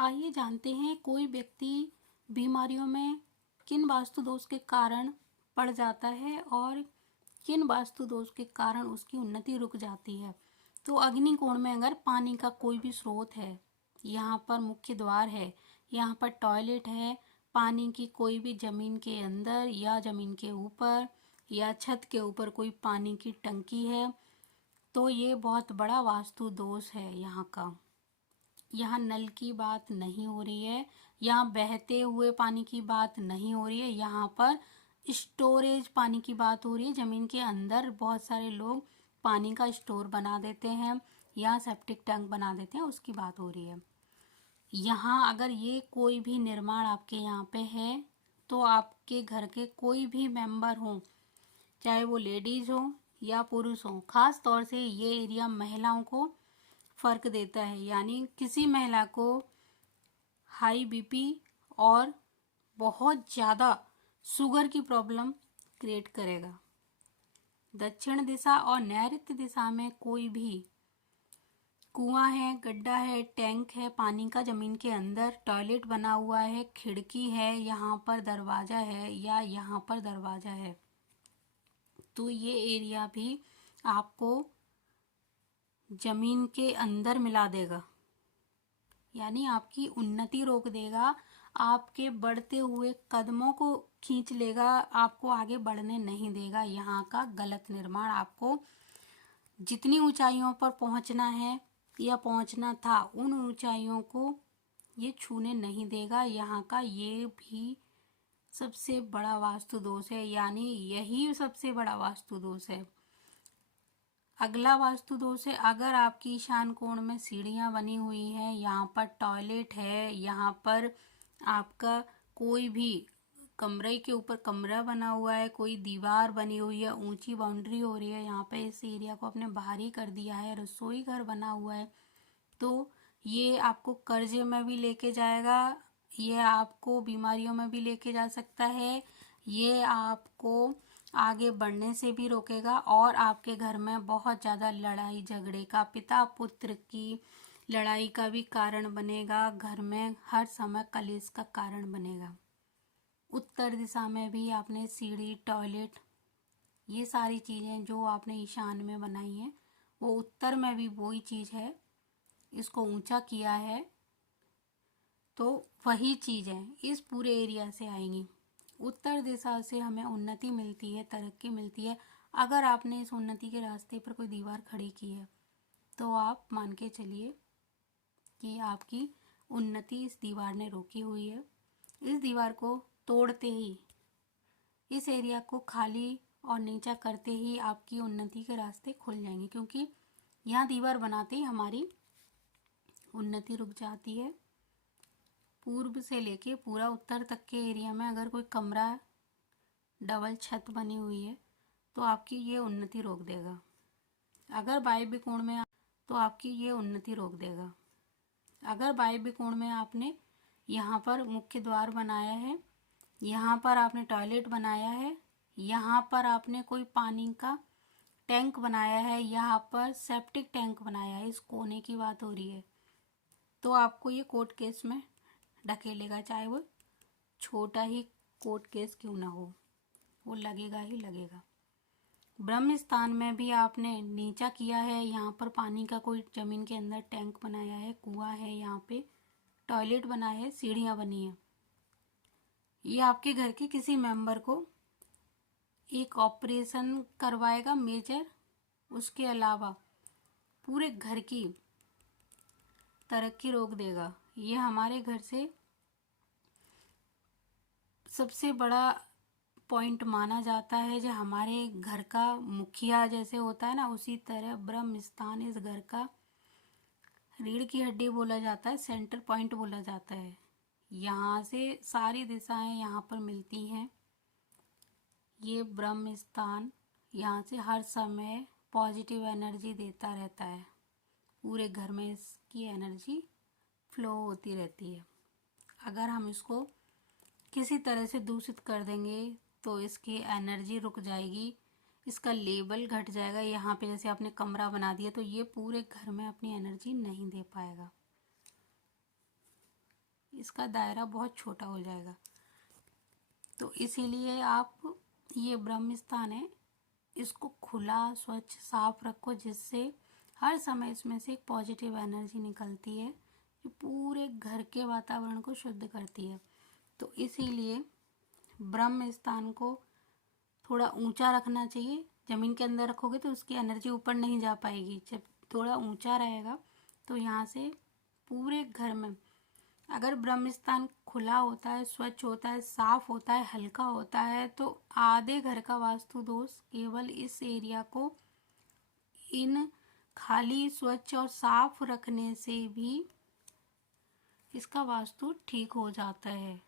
आइए जानते हैं कोई व्यक्ति बीमारियों में किन वास्तु दोष के कारण पड़ जाता है और किन वास्तु दोष के कारण उसकी उन्नति रुक जाती है। तो अग्नि कोण में अगर पानी का कोई भी स्रोत है, यहाँ पर मुख्य द्वार है, यहाँ पर टॉयलेट है, पानी की कोई भी जमीन के अंदर या जमीन के ऊपर या छत के ऊपर कोई पानी की टंकी है, तो ये बहुत बड़ा वास्तु दोष है यहाँ का। यहाँ नल की बात नहीं हो रही है, यहाँ बहते हुए पानी की बात नहीं हो रही है, यहाँ पर स्टोरेज पानी की बात हो रही है। जमीन के अंदर बहुत सारे लोग पानी का स्टोर बना देते हैं या सेप्टिक टैंक बना देते हैं, उसकी बात हो रही है। यहाँ अगर ये कोई भी निर्माण आपके यहाँ पे है तो आपके घर के कोई भी मेंबर हो, चाहे वो लेडीज हो या पुरुष हो, खास तौर से ये एरिया महिलाओं को फर्क देता है। यानी किसी महिला को हाई बीपी और बहुत ज़्यादा शुगर की प्रॉब्लम क्रिएट करेगा। दक्षिण दिशा और नैऋत्य दिशा में कोई भी कुआं है, गड्ढा है, टैंक है पानी का, जमीन के अंदर टॉयलेट बना हुआ है, खिड़की है, यहाँ पर दरवाजा है या यहाँ पर दरवाजा है, तो ये एरिया भी आपको जमीन के अंदर मिला देगा, यानी आपकी उन्नति रोक देगा, आपके बढ़ते हुए कदमों को खींच लेगा, आपको आगे बढ़ने नहीं देगा। यहाँ का गलत निर्माण आपको जितनी ऊंचाइयों पर पहुंचना है या पहुंचना था उन ऊंचाइयों को ये छूने नहीं देगा। यहाँ का ये भी सबसे बड़ा वास्तु दोष है, यानी यही सबसे बड़ा वास्तु दोष है। अगला वास्तु दोष है, अगर आपकी ईशान कोण में सीढ़ियाँ बनी हुई हैं, यहाँ पर टॉयलेट है, यहाँ पर आपका कोई भी कमरे के ऊपर कमरा बना हुआ है, कोई दीवार बनी हुई है, ऊंची बाउंड्री हो रही है, यहाँ पे इस एरिया को आपने बाहरी कर दिया है, रसोई घर बना हुआ है, तो ये आपको कर्जे में भी लेके जाएगा, ये आपको बीमारियों में भी लेके जा सकता है, ये आपको आगे बढ़ने से भी रोकेगा और आपके घर में बहुत ज़्यादा लड़ाई झगड़े का, पिता पुत्र की लड़ाई का भी कारण बनेगा। घर में हर समय कलेश का कारण बनेगा। उत्तर दिशा में भी आपने सीढ़ी, टॉयलेट, ये सारी चीज़ें जो आपने ईशान में बनाई हैं वो उत्तर में भी वही चीज़ है, इसको ऊंचा किया है तो वही चीज़ें इस पूरे एरिया से आएंगी। उत्तर दिशा से हमें उन्नति मिलती है, तरक्की मिलती है। अगर आपने इस उन्नति के रास्ते पर कोई दीवार खड़ी की है तो आप मान के चलिए कि आपकी उन्नति इस दीवार ने रोकी हुई है। इस दीवार को तोड़ते ही, इस एरिया को खाली और नीचा करते ही आपकी उन्नति के रास्ते खुल जाएंगे, क्योंकि यहाँ दीवार बनाते ही हमारी उन्नति रुक जाती है। पूर्व से लेके पूरा उत्तर तक के एरिया में अगर कोई कमरा, डबल छत बनी हुई है तो आपकी ये उन्नति रोक देगा। अगर वायव्य कोण में तो आपकी ये उन्नति रोक देगा। अगर वायव्य कोण में आपने यहाँ पर मुख्य द्वार बनाया है, यहाँ पर आपने टॉयलेट बनाया है, यहाँ पर आपने कोई पानी का टैंक बनाया है, यहाँ पर सेप्टिक टैंक बनाया है, इस कोने की बात हो रही है, तो आपको ये कोर्ट केस में ढकेलेगा, चाहे वो छोटा ही कोर्ट केस क्यों ना हो, वो लगेगा ही लगेगा। ब्रह्म स्थान में भी आपने नीचा किया है, यहाँ पर पानी का कोई जमीन के अंदर टैंक बनाया है, कुआं है, यहाँ पे टॉयलेट बना है, सीढ़ियाँ बनी है, ये आपके घर के किसी मेंबर को एक ऑपरेशन करवाएगा मेजर, उसके अलावा पूरे घर की तरक्की रोक देगा। ये हमारे घर से सबसे बड़ा पॉइंट माना जाता है, जो हमारे घर का मुखिया जैसे होता है ना, उसी तरह ब्रह्म स्थान इस घर का रीढ़ की हड्डी बोला जाता है, सेंटर पॉइंट बोला जाता है। यहाँ से सारी दिशाएं यहाँ पर मिलती हैं। ये ब्रह्म स्थान यहाँ से हर समय पॉजिटिव एनर्जी देता रहता है, पूरे घर में इसकी एनर्जी फ्लो होती रहती है। अगर हम इसको किसी तरह से दूषित कर देंगे तो इसकी एनर्जी रुक जाएगी, इसका लेवल घट जाएगा। यहाँ पे जैसे आपने कमरा बना दिया तो ये पूरे घर में अपनी एनर्जी नहीं दे पाएगा। इसका दायरा बहुत छोटा हो जाएगा। तो इसीलिए आप ये ब्रह्म स्थान है, इसको खुला स्वच्छ साफ रखो, जिससे हर समय इसमें से एक पॉजिटिव एनर्जी निकलती है जो पूरे घर के वातावरण को शुद्ध करती है। तो इसीलिए ब्रह्म स्थान को थोड़ा ऊंचा रखना चाहिए। ज़मीन के अंदर रखोगे तो उसकी एनर्जी ऊपर नहीं जा पाएगी। जब थोड़ा ऊंचा रहेगा तो यहाँ से पूरे घर में, अगर ब्रह्म स्थान खुला होता है, स्वच्छ होता है, साफ होता है, हल्का होता है, तो आधे घर का वास्तु दोष केवल इस एरिया को इन खाली स्वच्छ और साफ रखने से भी इसका वास्तु ठीक हो जाता है।